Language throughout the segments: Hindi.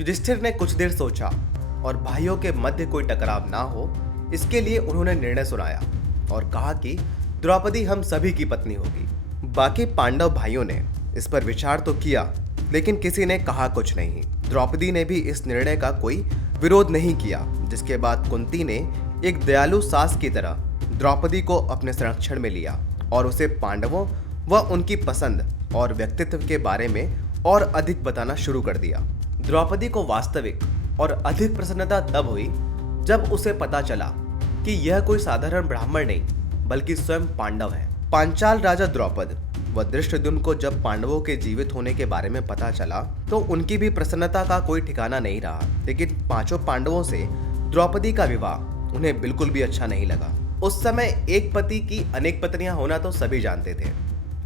युधिष्ठिर ने कुछ देर सोचा और भाइयों के मध्य कोई टकराव ना हो इसके लिए उन्होंने निर्णय सुनाया और कहा कि द्रौपदी हम सभी की पत्नी होगी। बाकी पांडव भाइयों ने इस पर विचार तो किया लेकिन किसी ने कहा कुछ नहीं। द्रौपदी ने भी इस निर्णय का कोई विरोध नहीं किया, जिसके बाद कुंती ने एक दयालु सास की तरह द्रौपदी को अपने संरक्षण में लिया और उसे पांडवों व उनकी पसंद और व्यक्तित्व के बारे में और अधिक बताना शुरू कर दिया। द्रौपदी को वास्तविक और अधिक प्रसन्नता तब हुई जब उसे पता चला कि यह कोई साधारण ब्राह्मण नहीं बल्कि स्वयं पांडव है। पांचाल राजा द्रौपद व धृष्टद्युम्न को जब पांडवों के जीवित होने के बारे में पता चला तो उनकी भी प्रसन्नता का कोई ठिकाना नहीं रहा। लेकिन पांचों पांडवों से द्रौपदी का विवाह उन्हें बिल्कुल भी अच्छा नहीं लगा। उस समय एक पति की अनेक पत्नियां होना तो सभी जानते थे,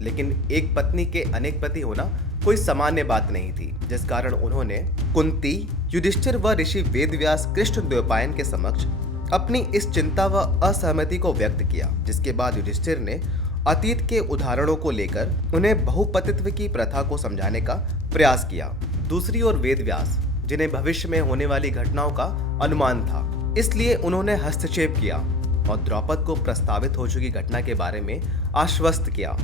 लेकिन एक पत्नी के अनेक पति होना कोई सामान्य बात नहीं थी, जिस कारण उन्होंने कुंती, युधिष्ठिर व ऋषि वेदव्यास कृष्णद्वैपायन के समक्ष अपनी इस चिंता व असहमति को व्यक्त किया। जिसके बाद युधिष्ठिर ने अतीत के उदाहरणों को लेकर उन्हें बहुपतित्व की प्रथा को समझाने का प्रयास किया। दूसरी ओर वेदव्यास, जिन्हें भविष्य में होने वाली घटनाओं का अनुमान था, इसलिए उन्होंने हस्तक्षेप किया और द्रौपद को प्रस्तावित हो चुकी घटना के बारे में आश्वस्त किया।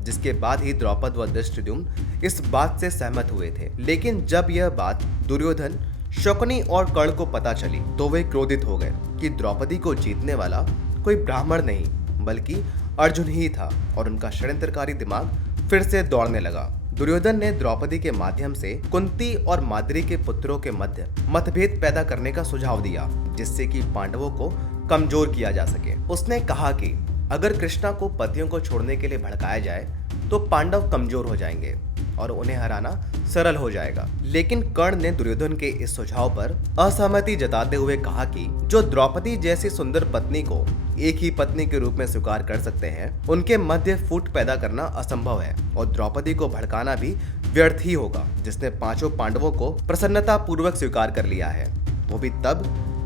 जिसके बाद ही द्रौपद व धृष्टद्युम्न इस बात से सहमत हुए थे। लेकिन जब यह बात दुर्योधन, शकुनी और कर्ण को पता चली तो वे क्रोधित हो गए कि द्रौपदी को जीतने वाला कोई ब्राह्मण नहीं बल्कि अर्जुन ही था और उनका षड्यंत्रकारी दिमाग फिर से दौड़ने लगा। दुर्योधन ने द्रौपदी के माध्यम से कुंती और माद्री के पुत्रों के मध्य मतभेद पैदा करने का सुझाव दिया, जिससे कि पांडवों को कमजोर किया जा सके। उसने कहा कि अगर कृष्णा को पतियों को छोड़ने के लिए भड़काया जाए तो पांडव कमजोर हो जाएंगे और उन्हें हराना सरल हो जाएगा। लेकिन कर्ण ने दुर्योधन के इस सुझाव पर असहमति जताते हुए कहा कि जो द्रौपदी जैसी सुंदर पत्नी को एक ही पत्नी के रूप में स्वीकार कर सकते हैं, उनके मध्य फूट पैदा करना असंभव है और द्रौपदी को भड़काना भी व्यर्थ ही होगा, जिसने पांचों पांडवों को प्रसन्नता पूर्वक स्वीकार कर लिया है, वो भी तब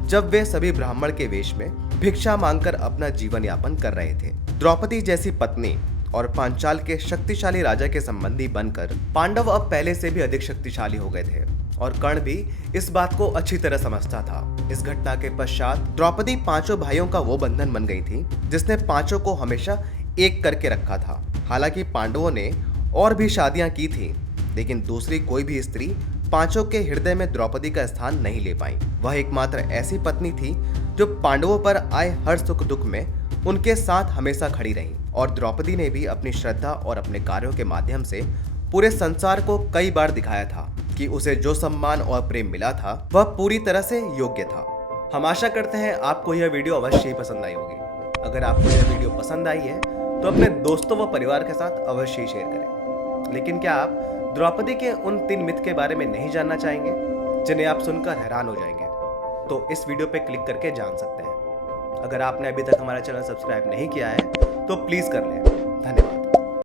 जब वे सभी ब्राह्मण के वेश में भिक्षा मांगकर अपना जीवन यापन कर रहे थे। द्रौपदी जैसी पत्नी और पांचाल के शक्तिशाली राजा के संबंधी बनकर पांडव अब पहले से भी अधिक शक्तिशाली हो गए थे और कर्ण भी इस बात को अच्छी तरह समझता था। इस घटना के पश्चात द्रौपदी पांचों भाइयों का वो बंधन बन गई थी जिसने पांचों को हमेशा एक करके रखा था। हालांकि पांडवों ने और भी शादियां की थी, लेकिन दूसरी कोई भी स्त्री पांचों के हृदय में द्रौपदी का स्थान नहीं ले पाई। वह एकमात्र ऐसी पत्नी थी जो पांडवों पर आए हर सुख दुख में उनके साथ हमेशा खड़ी रही और द्रौपदी ने भी अपनी श्रद्धा और अपने कार्यों के माध्यम से पूरे संसार को कई बार दिखाया था कि उसे जो सम्मान और प्रेम मिला था वह पूरी तरह से योग्य था। हम आशा करते हैं आपको यह वीडियो अवश्य ही पसंद आई होगी। अगर आपको यह वीडियो पसंद आई है तो अपने दोस्तों व परिवार के साथ अवश्य ही शेयर करें। लेकिन क्या आप द्रौपदी के उन 3 मिथ के बारे में नहीं जानना चाहेंगे जिन्हें आप सुनकर हैरान हो जाएंगे? तो इस वीडियो पे क्लिक करके जान सकते हैं। अगर आपने अभी तक हमारा चैनल सब्सक्राइब नहीं किया है तो प्लीज कर लें। धन्यवाद।